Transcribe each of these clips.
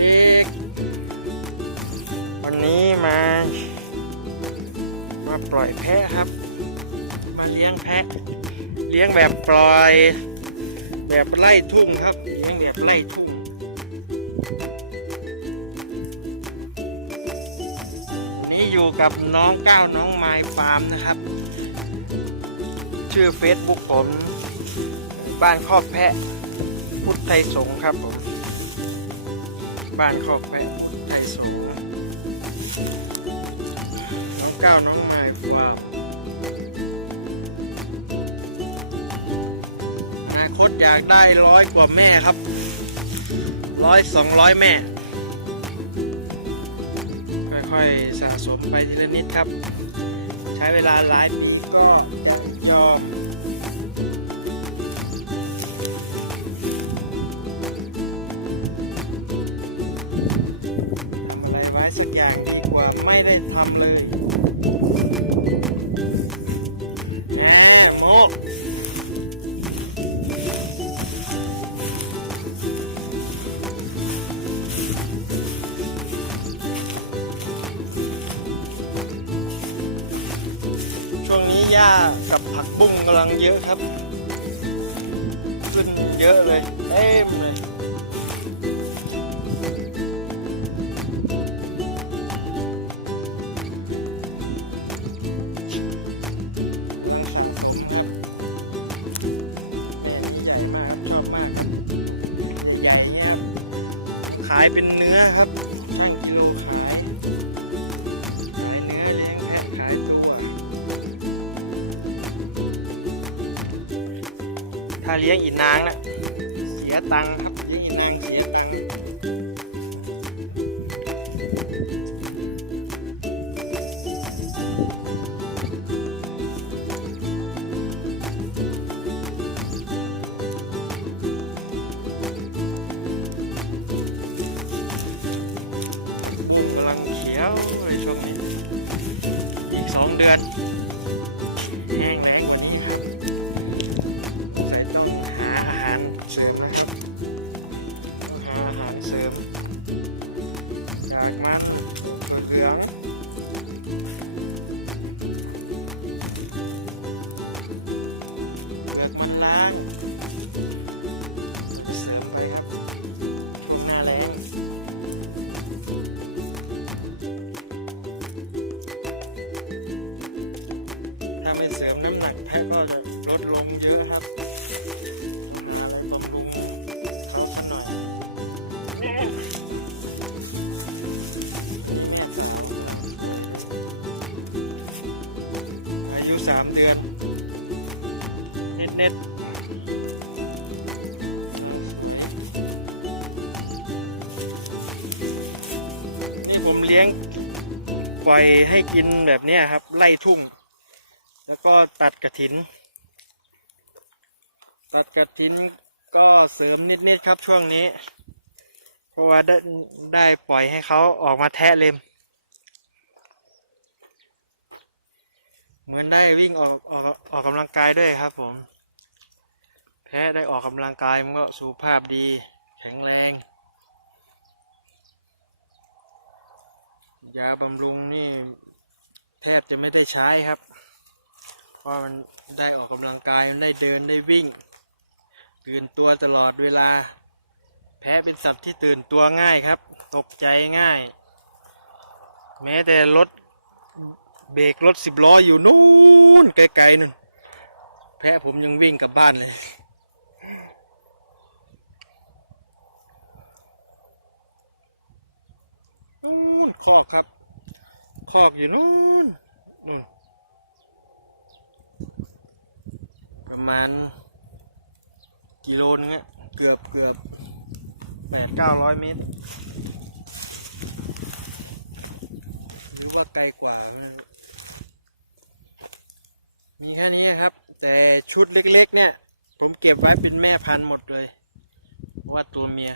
เด็กๆ วันนี้มา มาปล่อยแพะครับ มาเลี้ยงแพะ เลี้ยงแบบปล่อย แบบไล่ทุ่งครับ เลี้ยงแบบไล่ทุ่ง วันนี้อยู่กับน้องก้าวน้องไมายฟาร์มนะครับ ชื่อ Facebook ผม บ้านคอกแพะ พุทธไทยสงฆ์ครับผม บ้านคอกแพะพุทธไทยสงน้องก้าวน้องไมายฟาร์ม อนาคตอยากได้ร้อยกว่าแม่ครับร้อยสองร้อยแม่ ค่อยๆสะสมไปทีละนิดครับ ใช้เวลาหลายปีก็จะยอม ไรไว้สักอย่างดีกว่าไม่ได้ทำเลยแฮโมช่วงนี้หญ้ากับผักบุ้งกำลังเยอะครับ ขึ้นเยอะเลย เต็มเลย ลังสะสมครับ แม่นี้ใหญ่มากครับชอบมากครับ ใหญ่ๆเงี้ยครับขายเป็นเนื้อครับ ช่างกิโลขาย ขายเนื้อเลี้ยงแพะขายตัวถ้าเลี้ยงอีนางละเสียตังค์ครับ เลี้ยงอีนางเสียตัง บุ้งกำลังเขียวเลยช่วงนี้ อีกสองเดือน แห้งแล้งกว่านี้ครับสงสัยต้องหาอาหารเสริมนะครับ ต้องหาอาหารเสริมกากมันถั่วเหลืองเปลือกมันล้างเราจะเสริมไปครับ ช่วงหน้าแล้ง ถ้าไม่เสริมน้ำหนักแพะก็จะลดลงเยอะครับ ต้องหาอะไรบำรุงเขาสักหน่อยนนี้แม่สาวกำลังสวยเลย อายุสามเดือน เน็ตเน็ตกำลังสวย นี่ผมเลี้ยง ปล่อยให้กินแบบนี้ครับ ไล่ทุ่ง แล้วก็ตัดกระถิน ตัดกระถินก็เสริมนิดๆครับช่วงนี้ เพราะว่าได้ได้ปล่อยให้เขาออกมาแทะเล็ม เหมือนได้วิ่งออกออกออกกำลังกายด้วยครับผม แพะได้ออกกำลังกายมันก็สุขภาพดี แข็งแรงยาบำรุงนี่แทบจะไม่ได้ใช้ครับ เพรามันได้ออกกำลังกายมันได้เดินได้วิ่ง ตื่นตัวตลอดเวลา แพะเป็นสัตว์ที่ตื่นตัวง่ายครับ ตกใจง่าย แม้แต่รถเบรกรถสิบล้ออยู่นู่นไกลๆนู่นแพะผมยังวิ่งกลับบ้านเลยนู่นคอกครับ คอกอยู่นู่นนู่น ประมาณกิโลนึงอะเกือบเกือบแปดเก้าร้อยเมตร หรือว่าไกลกว่า มีแค่นี้ครับ แต่ชุดเล็กๆ เนี่ย ผมเก็บไว้เป็นแม่พันธุ์หมดเลย ว่าตัวเมีย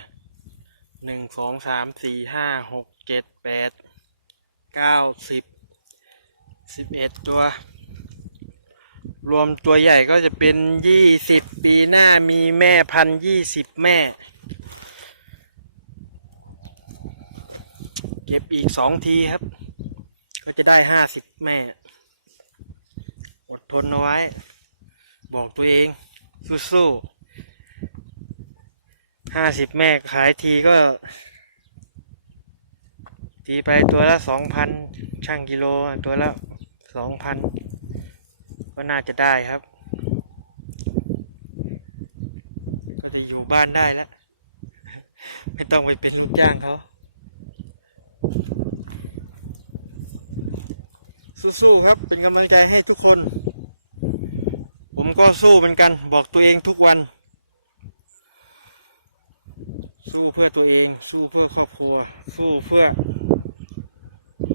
หนึ่งสองสามสี่ห้าหกเจ็ดแปดเก้าสิบสิบเอ็ดตัว รวมตัวใหญ่ก็จะเป็นยี่สิบปีหน้ามีแม่พันยี่สิบแม่ เก็บอีกสองทีครับ ก็จะได้ห้าสิบแม่ อดทนเอาไว้ บอกตัวเอง สู้ๆห้าสิบแม่ขายทีก็ ตีไปตัวละสองพันช่างกิโลตัวละสองพัน ก็น่าจะได้ครับ ก็จะอยู่บ้านได้แล้ว ไม่ต้องไปเป็นลูกจ้างเขา สู้ๆครับ เป็นกำลังใจให้ทุกคน ผมก็สู้เหมือนกัน บอกตัวเองทุกวัน สู้เพื่อตัวเอง สู้เพื่อครอบครัว สู้เพื่อ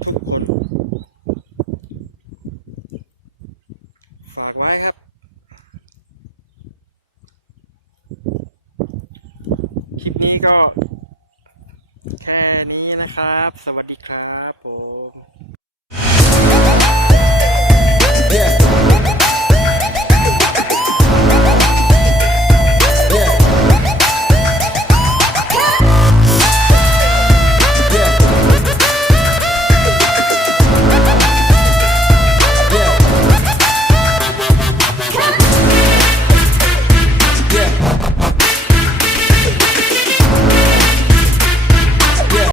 ทุกคน ฝากไว้ครับ คลิปนี้ก็แค่นี้นะครับ สวัสดีครับผม